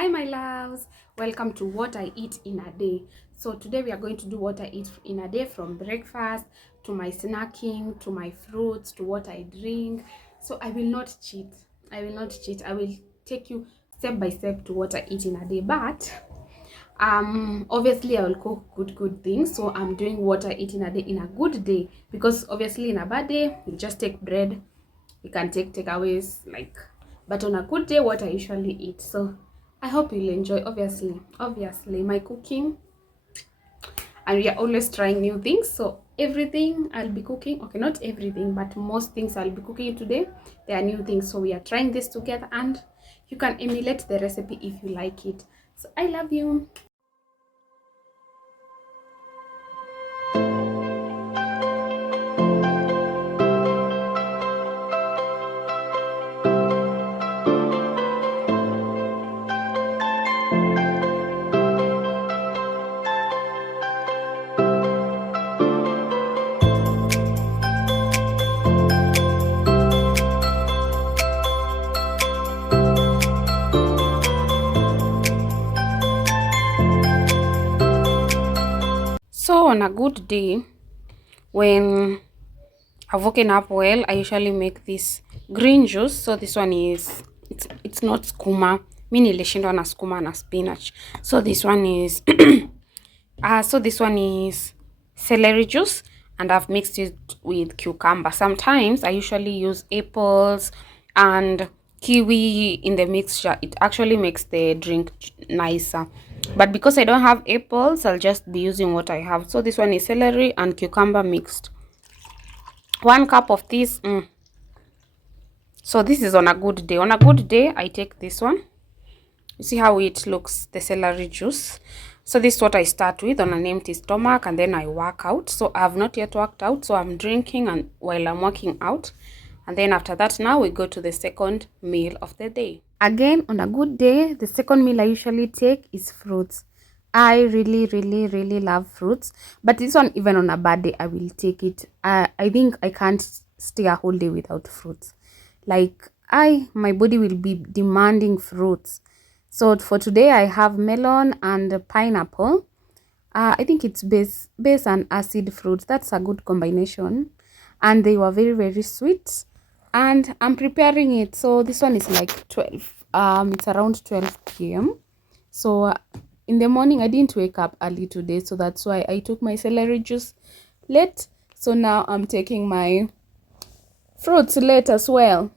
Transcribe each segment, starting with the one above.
Hi my loves, welcome to what I eat in a day. So today we are going to do what I eat in a day, from breakfast to my snacking to my fruits to what I drink. So I will not cheat. I will take you step by step to what I eat in a day. But obviously I will cook good things. So I'm doing what I eat in a day in a good day, because obviously in a bad day we just take bread. We can take takeaways, like, but on a good day what I usually eat. So I hope you'll enjoy, obviously my cooking, and we are always trying new things. So everything I'll be cooking, okay, not everything, but most things I'll be cooking today, they are new things. So we are trying this together, and you can emulate the recipe if you like it. So I love you. So on a good day, when I've woken up well, I usually make this green juice. So this one is, it's not skuma. Mi nilishindwa na skuma na spinach. So this one is this one is celery juice, and I've mixed it with cucumber. Sometimes I usually use apples and kiwi in the mixture. It actually makes the drink nicer. But because I don't have apples, I'll just be using what I have. So this one is celery and cucumber mixed. 1 cup of this. So this is on a good day. On a good day, I take this one. You see how it looks, the celery juice. So this is what I start with on an empty stomach, and then I work out. So I have not yet worked out, so I'm drinking and while I'm working out. And then after that, now we go to the second meal of the day. Again, on a good day, the second meal I usually take is fruits. I really love fruits, but this one, even on a bad day, I will take it. I think I can't stay a whole day without fruits. Like, my body will be demanding fruits. So for today, I have melon and pineapple. I think it's base and acid fruits. That's a good combination, and they were very sweet. And I'm preparing it. So this one is like 12. It's around 12 p.m. So in the morning, I didn't wake up early today, so that's why I took my celery juice late. So now I'm taking my fruits late as well.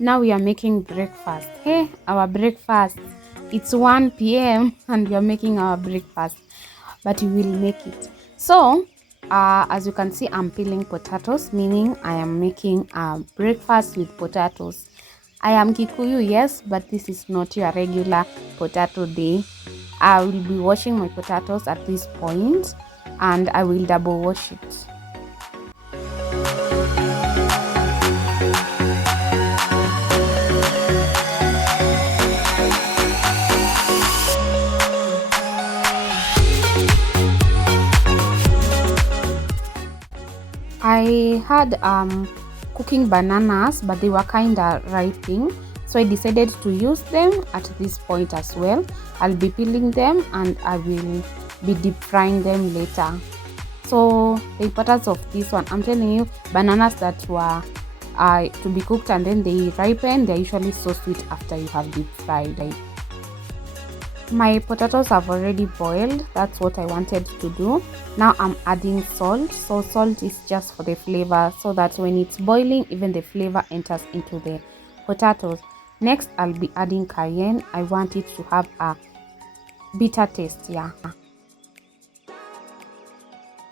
Now we are making breakfast. Hey, our breakfast. It's 1 p.m. and we are making our breakfast, but we will make it. So, as you can see, I'm peeling potatoes, meaning I am making a breakfast with potatoes. I am Kikuyu, yes, but this is not your regular potato day. I will be washing my potatoes at this point, and I will double wash it. I had cooking bananas, but they were kinda ripening, so I decided to use them at this point as well. I'll be peeling them and I will be deep frying them later. So the importance of this one, I'm telling you, bananas that were to be cooked and then they ripen, they're usually so sweet after you have deep fried. My potatoes have already boiled. That's what I wanted to do. Now I'm adding salt. So salt is just for the flavor, so that when it's boiling, even the flavor enters into the potatoes. Next, I'll be adding cayenne. I want it to have a bitter taste. Yeah.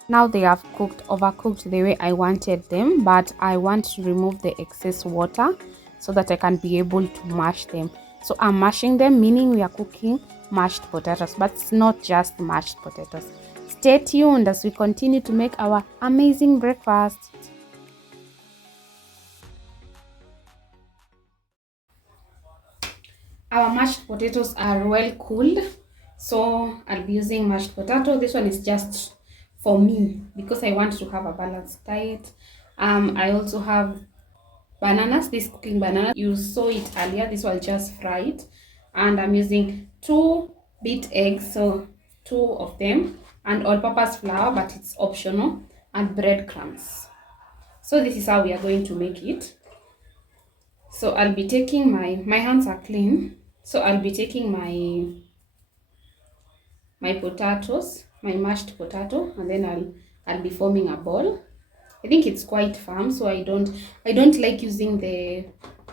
Now they have overcooked the way I wanted them, but I want to remove the excess water so that I can be able to mash them. So I'm mashing them, meaning we are cooking mashed potatoes, but it's not just mashed potatoes. Stay tuned as we continue to make our amazing breakfast. Our mashed potatoes are well cooled, so I'll be using mashed potato. This one is just for me because I want to have a balanced diet. I also have bananas, this cooking banana. You saw it earlier. This one just fried, and I'm using 2 beat eggs, so 2 of them, and all-purpose flour, but it's optional, and breadcrumbs. So this is how we are going to make it. So I'll be taking my hands are clean, so I'll be taking my potatoes, my mashed potato, and then I'll be forming a ball. I think it's quite firm, so I don't like using the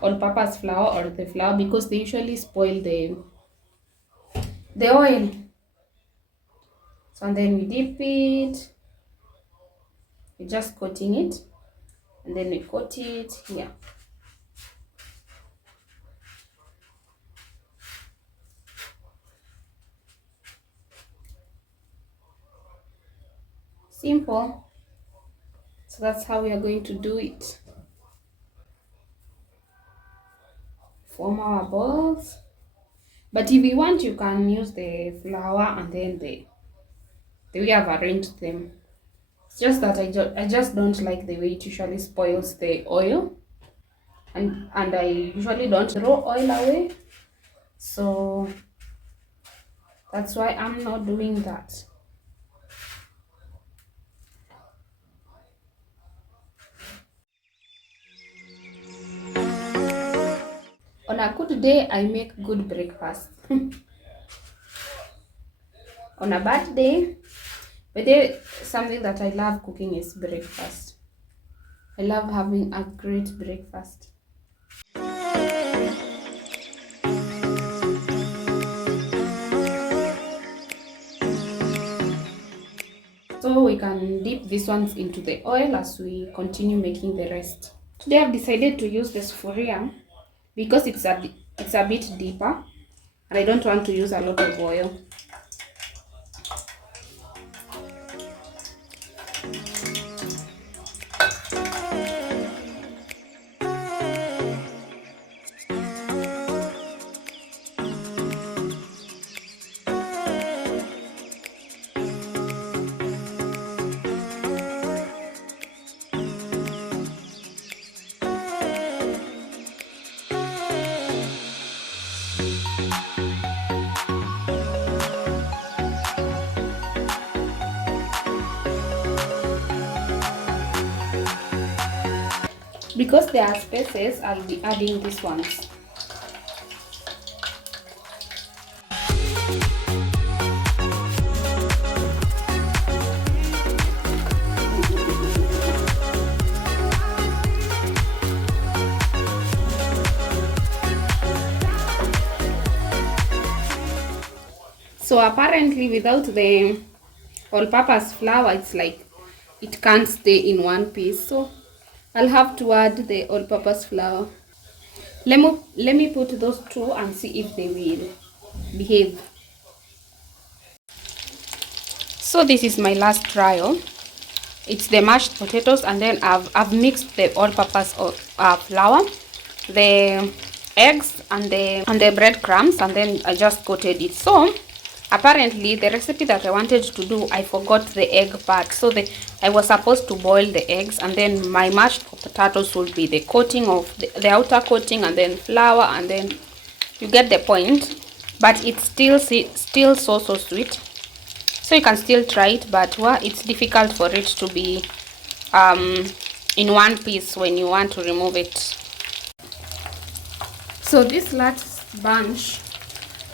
all-purpose flour or the flour because they usually spoil the oil. So and then we dip it, we're just coating it, and then we coat it here. Simple. So that's how we are going to do it. Form our balls. But if you want, you can use the flour and then the way I've arranged them. It's just that I just don't like the way it usually spoils the oil. And I usually don't throw oil away. So that's why I'm not doing that. On a good day, I make good breakfast. On a bad day, but something that I love cooking is breakfast. I love having a great breakfast. So we can dip these ones into the oil as we continue making the rest. Today I've decided to use the sufuria because it's a bit deeper and I don't want to use a lot of oil. Because there are spaces, I'll be adding these ones. So apparently without the all-purpose flour, it's like it can't stay in one piece. So I'll have to add the all-purpose flour. Let me put those 2 and see if they will behave. So this is my last trial. It's the mashed potatoes, and then I've mixed the all-purpose flour, the eggs, and the breadcrumbs, and then I just coated it. So apparently the recipe that I wanted to do, I forgot the egg part. So I was supposed to boil the eggs, and then my mashed potatoes will be the coating of the outer coating, and then flour, and then you get the point. But it's still so sweet. So you can still try it, but it's difficult for it to be in one piece when you want to remove it. So this last bunch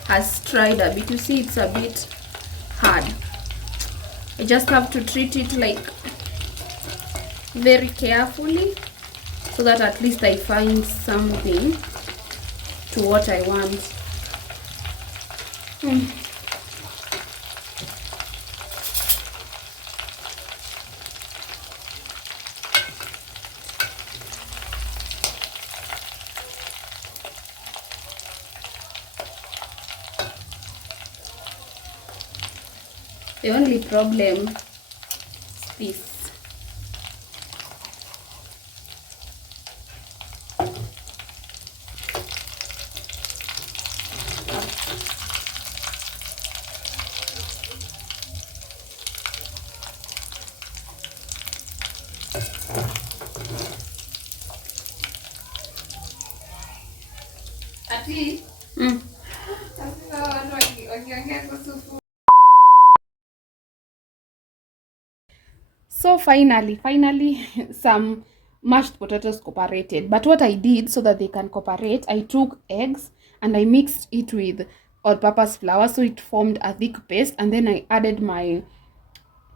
has dried a bit. You see, it's a bit hard. I just have to treat it like very carefully so that at least I find something to what I want. The only problem is this. Ati So finally some mashed potatoes cooperated. But what I did so that they can cooperate, I took eggs and I mixed it with all-purpose flour so it formed a thick paste, and then I added my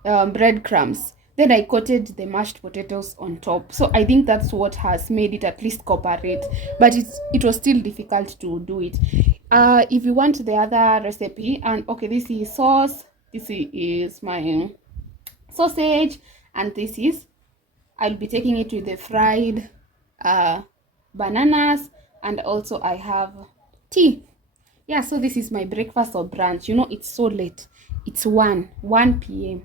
breadcrumbs. Then I coated the mashed potatoes on top. So I think that's what has made it at least cooperate. But it was still difficult to do it. If you want the other recipe, and okay, this is sauce. This is my sausage, and this is, I'll be taking it with the fried bananas, and also I have tea. Yeah, so this is my breakfast or brunch. You know, it's so late. It's 1 p.m.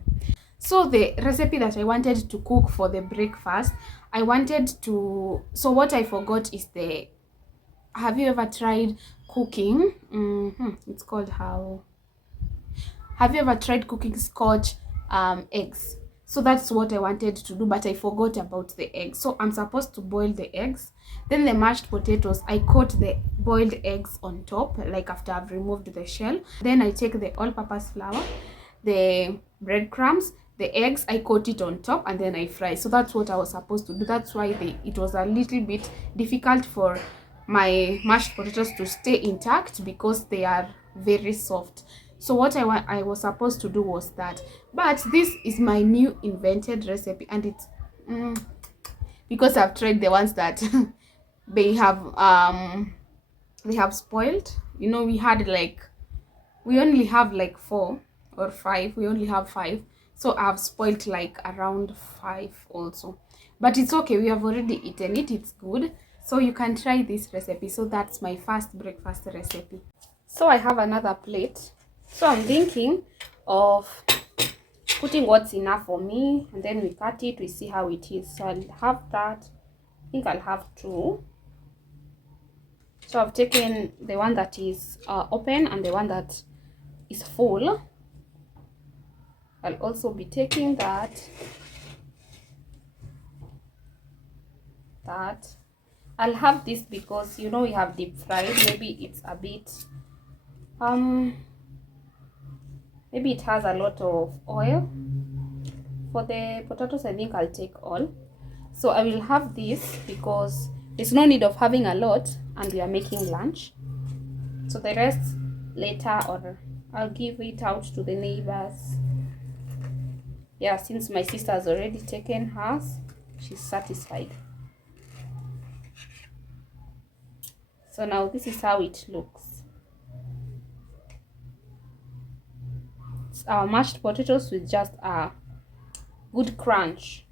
So the recipe that I wanted to cook for the breakfast, I wanted to, so what I forgot is the, have you ever tried cooking? It's called how, have you ever tried cooking scotch eggs? So that's what I wanted to do, but I forgot about the eggs. So I'm supposed to boil the eggs. Then the mashed potatoes, I coat the boiled eggs on top, like after I've removed the shell. Then I take the all-purpose flour, the breadcrumbs, the eggs, I coat it on top, and then I fry. So that's what I was supposed to do. That's why it was a little bit difficult for my mashed potatoes to stay intact, because they are very soft. So what I was supposed to do was that. But this is my new invented recipe, and it's because I've tried the ones that they have spoiled. You know, we only have like 4 or 5. We only have 5. So I've spoiled like around 5 also. But it's okay. We have already eaten it. It's good. So you can try this recipe. So that's my first breakfast recipe. So I have another plate. So I'm thinking of putting what's enough for me, and then we cut it, we see how it is. So I'll have that. I think I'll have 2. So I've taken the one that is open and the one that is full. I'll also be taking that. I'll have this because, you know, we have deep fried. Maybe it's a bit maybe it has a lot of oil. For the potatoes, I think I'll take all. So I will have this because there's no need of having a lot, and we are making lunch. So the rest later, or I'll give it out to the neighbors. Yeah, since my sister has already taken hers, she's satisfied. So now this is how it looks. It's our mashed potatoes with just a good crunch.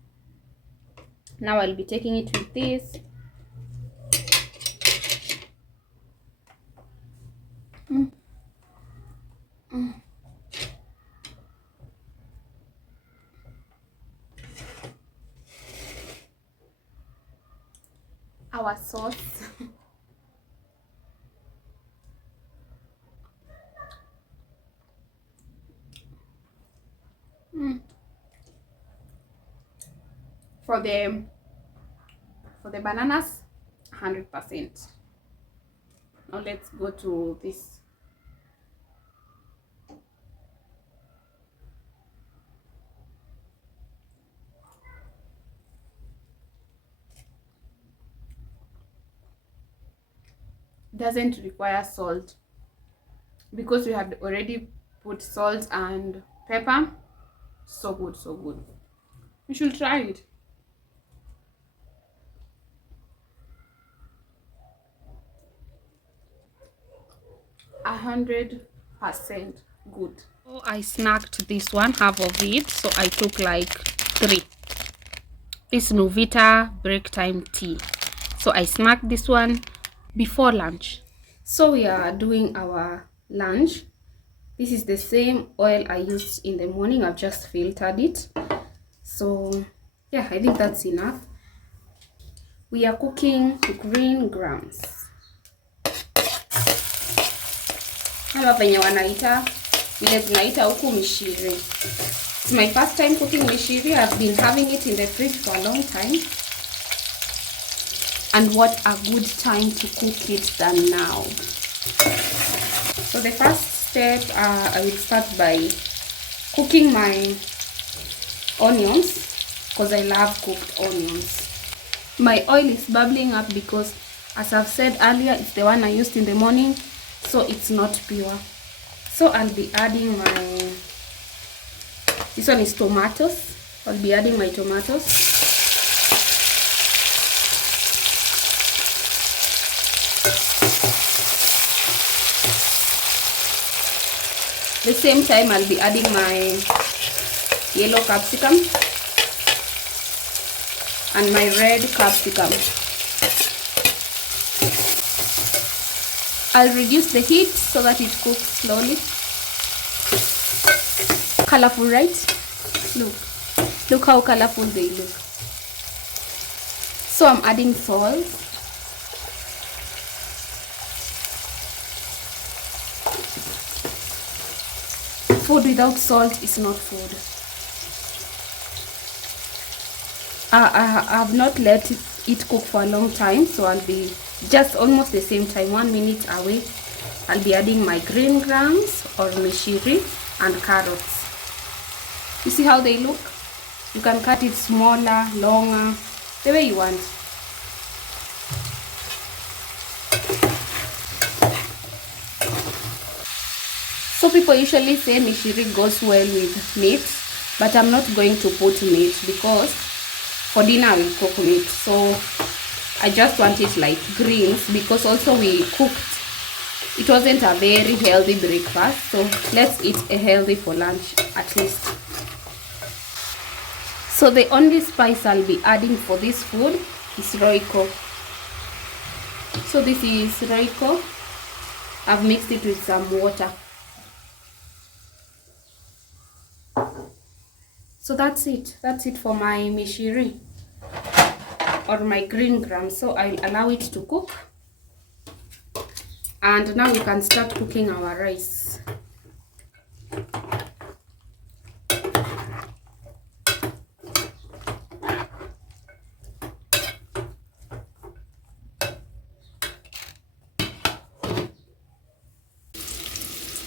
Now I'll be taking it with this. Our sauce. For the bananas, 100%. Now let's go to this. Doesn't require salt because we had already put salt and pepper. So good, so good. You should try it. 100% good. So I snacked this one, half of it. So I took like 3. This Nuvita break time tea. So I snacked this one before lunch. So we are doing our lunch. This is the same oil I used in the morning. I've just filtered it. So yeah, I think that's enough. We are cooking green grams. Hapa penye wanaita, vile tunaita huku mishiri. It's my first time cooking mishiri. I've been having it in the fridge for a long time. And what a good time to cook it than now. So the first step, I will start by cooking my onions because I love cooked onions. My oil is bubbling up because, as I've said earlier, it's the one I used in the morning, so it's not pure. So I'll be adding my, this one is tomatoes. I'll be adding my tomatoes. The same time I'll be adding my yellow capsicum and my red capsicum. I'll reduce the heat so that it cooks slowly. Colorful, right? Look how colorful they look. So I'm adding salt. Food without salt is not food. I have not let it cook for a long time, so I'll be just almost the same time, 1 minute away. I'll be adding my green grams or mishiri and carrots. You see how they look? You can cut it smaller, longer, the way you want. So people usually say mishiri goes well with meat, but I'm not going to put meat because for dinner we cook meat. So I just want it like greens because also we cooked. It wasn't a very healthy breakfast, so let's eat a healthy for lunch at least. So the only spice I'll be adding for this food is Royco. So this is Royco. I've mixed it with some water. So that's it for my mishiri or my green gram. So I'll allow it to cook, and now we can start cooking our rice.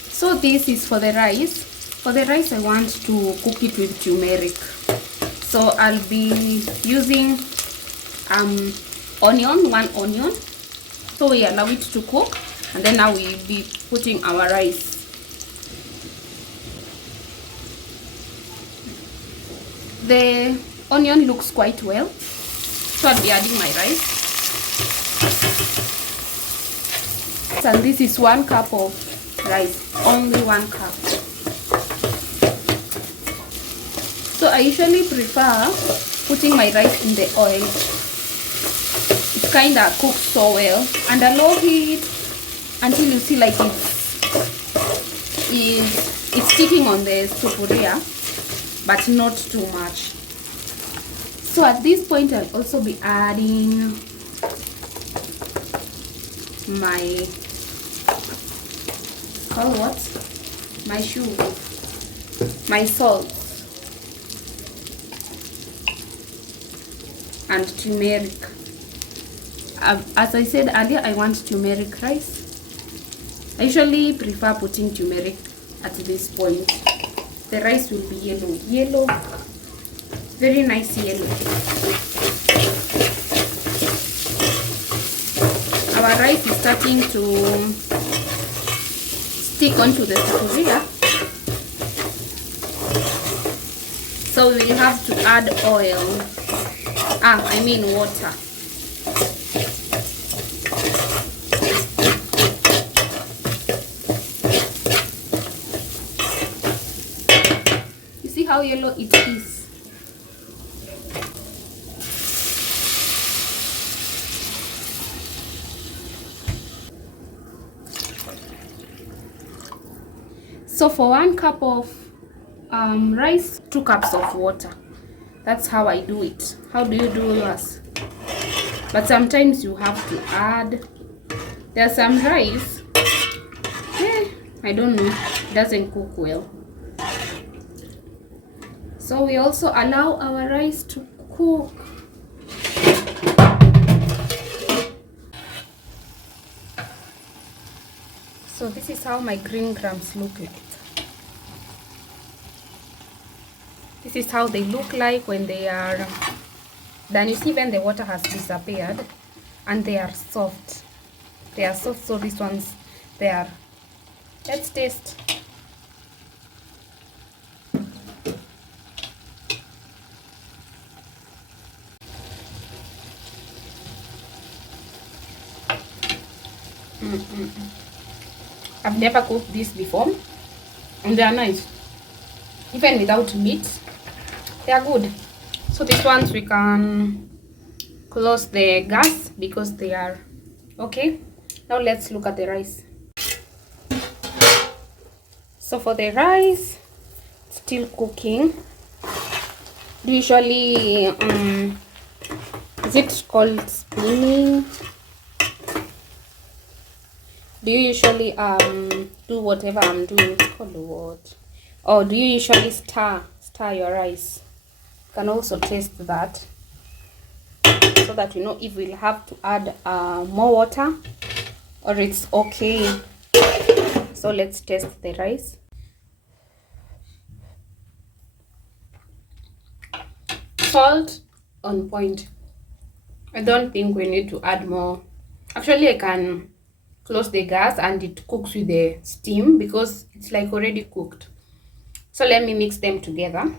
So this is for the rice. For the rice, I want to cook it with turmeric. So I'll be using onion, 1 onion. So we allow it to cook, and then now we'll be putting our rice. The onion looks quite well, so I'll be adding my rice. And this is 1 cup of rice, only 1 cup. So I usually prefer putting my rice in the oil. It kind of cooks so well, and a low heat until you see like it's sticking on the sufuria, but not too much. So at this point I'll also be adding my my salt and turmeric. As I said earlier, I want turmeric rice. I usually prefer putting turmeric at this point. The rice will be yellow, very nice yellow. Our rice is starting to stick onto the sufuria, so we will have to add oil. Water. You see how yellow it is? So for 1 cup of rice, 2 cups of water. That's how I do it. How do you do yours? But sometimes you have to add. There's some rice, I don't know, it doesn't cook well. So we also allow our rice to cook. So this is how my green grams look like. This is how they look like when they are done. You see when the water has disappeared and they are soft. They are soft, so these ones, they are. Let's taste. I've never cooked this before and they are nice. Even without meat, they are good. So these ones we can close the gas because they are okay. Now let's look at the rice. So for the rice, still cooking. Usually is it called spinning? Do you usually do whatever I'm doing? It's called what? Or do you usually stir your rice? You can also taste that so that you know if we'll have to add more water or it's okay. So let's test the rice. Salt on point. I don't think we need to add more. Actually, I can close the gas and it cooks with the steam because it's like already cooked. So let me mix them together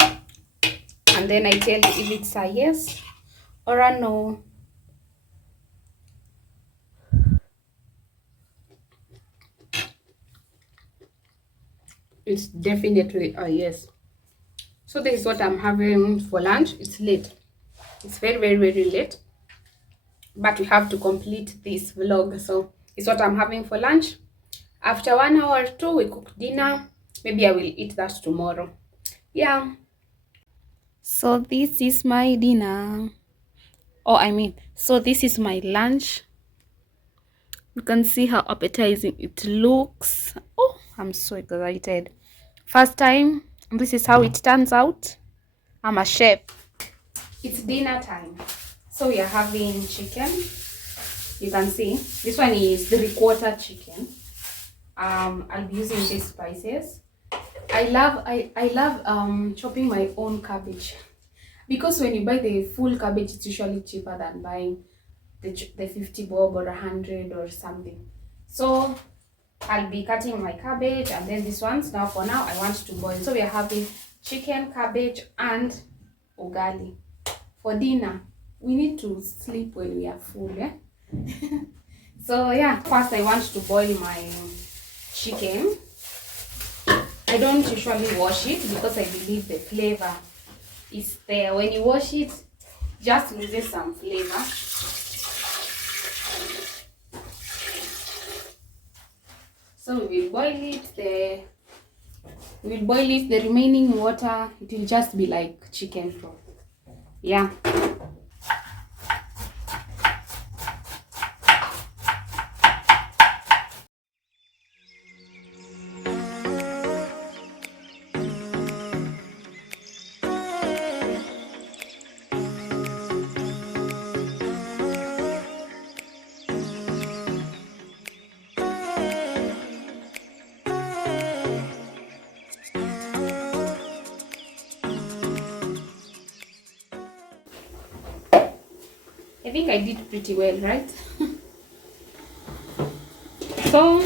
and then I tell you if it's a yes or a no. It's definitely a yes. So this is what I'm having for lunch. It's late. It's very, very, very late. But we have to complete this vlog. So it's what I'm having for lunch. After 1 hour or 2, we cook dinner. Maybe I will eat that tomorrow. Yeah. So this is my dinner. So this is my lunch. You can see how appetizing it looks. Oh, I'm so excited. First time, this is how it turns out. I'm a chef. It's dinner time. So we are having chicken. You can see this one is 3/4 chicken. I'll be using these spices. I love chopping my own cabbage because when you buy the full cabbage, it's usually cheaper than buying the 50 bob or 100 or something. So I'll be cutting my cabbage and then these ones. Now for now, I want to boil. So we are having chicken, cabbage, and ugali for dinner. We need to sleep when we are full, yeah? So yeah, first I want to boil my chicken. I don't usually wash it because I believe the flavor is there. When you wash it, just loses some flavor. So we will boil it. The remaining water, it will just be like chicken broth. Yeah. I think I did pretty well, right? So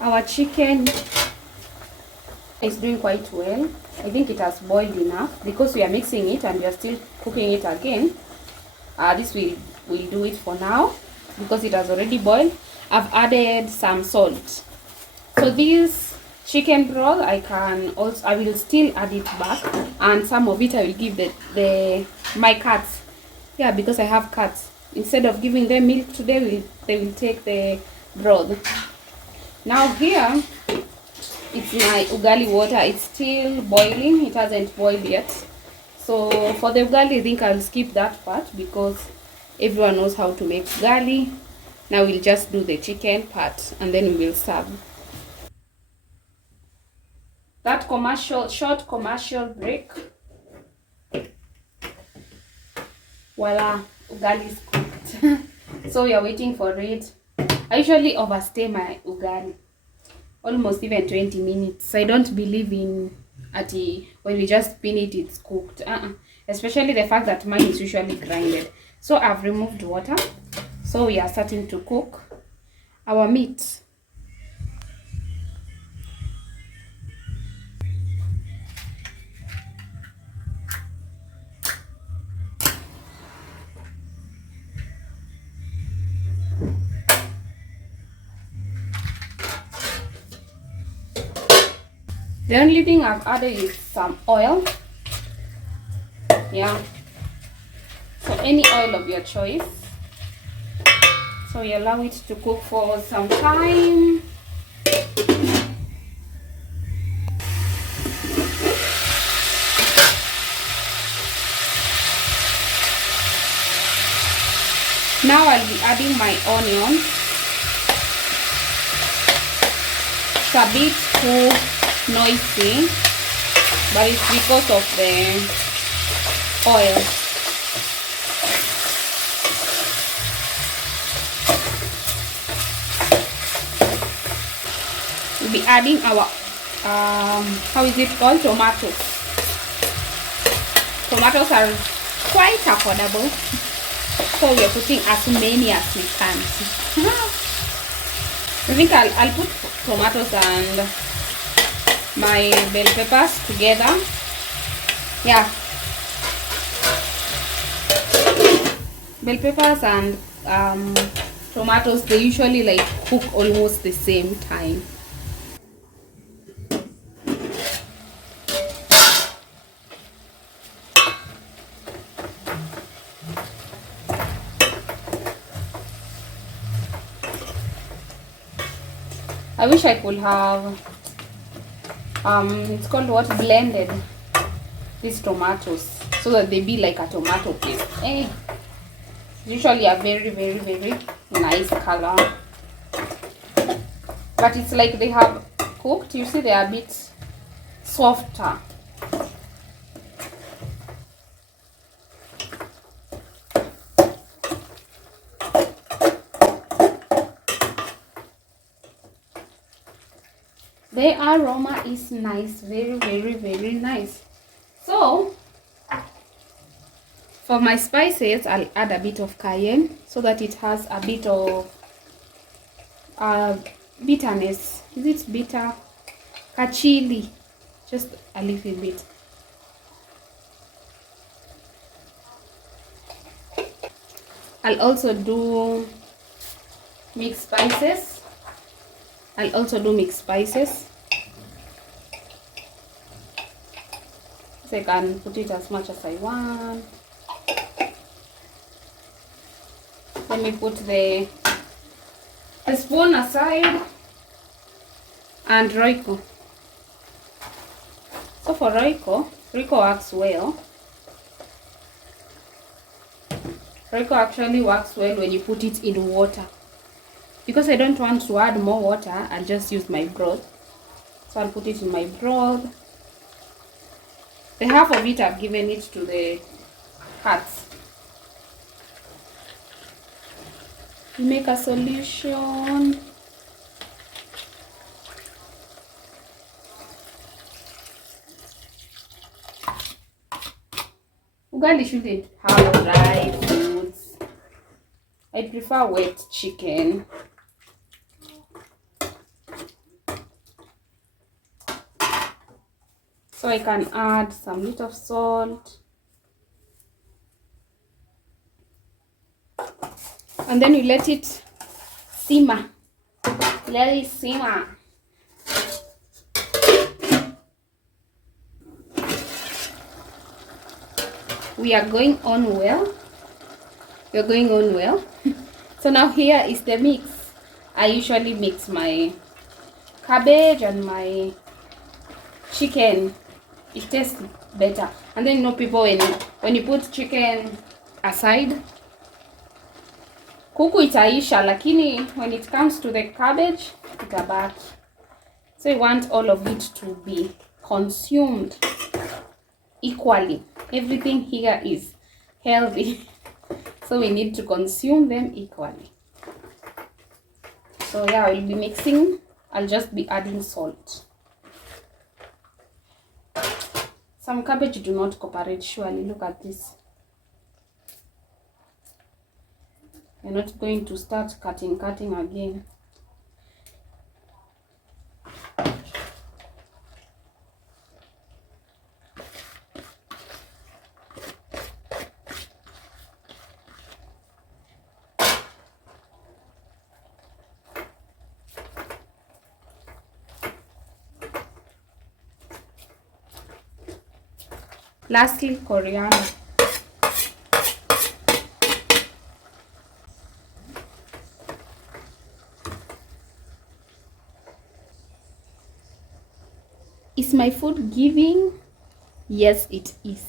our chicken is doing quite well. I think it has boiled enough because we are mixing it and we are still cooking it again. This will do it for now because it has already boiled. I've added some salt. So this chicken broth, I will still add it back, and some of it I will give my cats. Yeah, because I have cats. Instead of giving them milk today, they will take the broth. Now here, it's my ugali water. It's still boiling. It hasn't boiled yet. So for the ugali, I think I'll skip that part because everyone knows how to make ugali. Now we'll just do the chicken part and then we will serve. that short commercial break. Voila, ugali is cooked. So we are waiting for it. I usually overstay my ugali almost even 20 minutes. I don't believe in when we just spin it, it's cooked. Especially the fact that mine is usually grinded. So I've removed water. So we are starting to cook our meat. The only thing I've added is some oil. Yeah. So any oil of your choice. So you allow it to cook for some time. Now I'll be adding my onion. It's a bit too noisy, but it's because of the oil. We'll be adding our how is it called, tomatoes. Tomatoes are quite affordable, so we are putting as many as we can. I think I'll put tomatoes and my bell peppers together. Yeah, bell peppers and tomatoes, they usually like cook almost the same time. I wish I could have it's called what, blended these tomatoes so that they be like a tomato paste. Usually a very, very, very nice color, but it's like they have cooked. You see, they are a bit softer. The aroma is nice, very, very, very nice. So for my spices, I'll add a bit of cayenne so that it has a bit of bitterness. Is it bitter? Chili, just a little bit. I'll also do mixed spices. So I can put it as much as I want. Let me put the spoon aside and Royco. So for Royco works well. Royco actually works well when you put it in water. Because I don't want to add more water, I'll just use my broth. So I'll put it in my broth. The half of it I've given it to the cats. Make a solution. Ugali shouldn't have dry foods. I prefer wet chicken. So I can add some little salt. And then you let it simmer. Let it simmer. We are going on well. So now here is the mix. I usually mix my cabbage and my chicken. It tastes better. And then people, when you put chicken aside, kuku itaisha, lakini when it comes to the cabbage, itabaki. So you want all of it to be consumed equally. Everything here is healthy, so we need to consume them equally. So yeah, I'll be mixing. I'll just be adding salt. Some cabbage do not cooperate, surely. Look at this. You're not going to start cutting again. Lastly, coriander. Is my food giving? Yes, it is.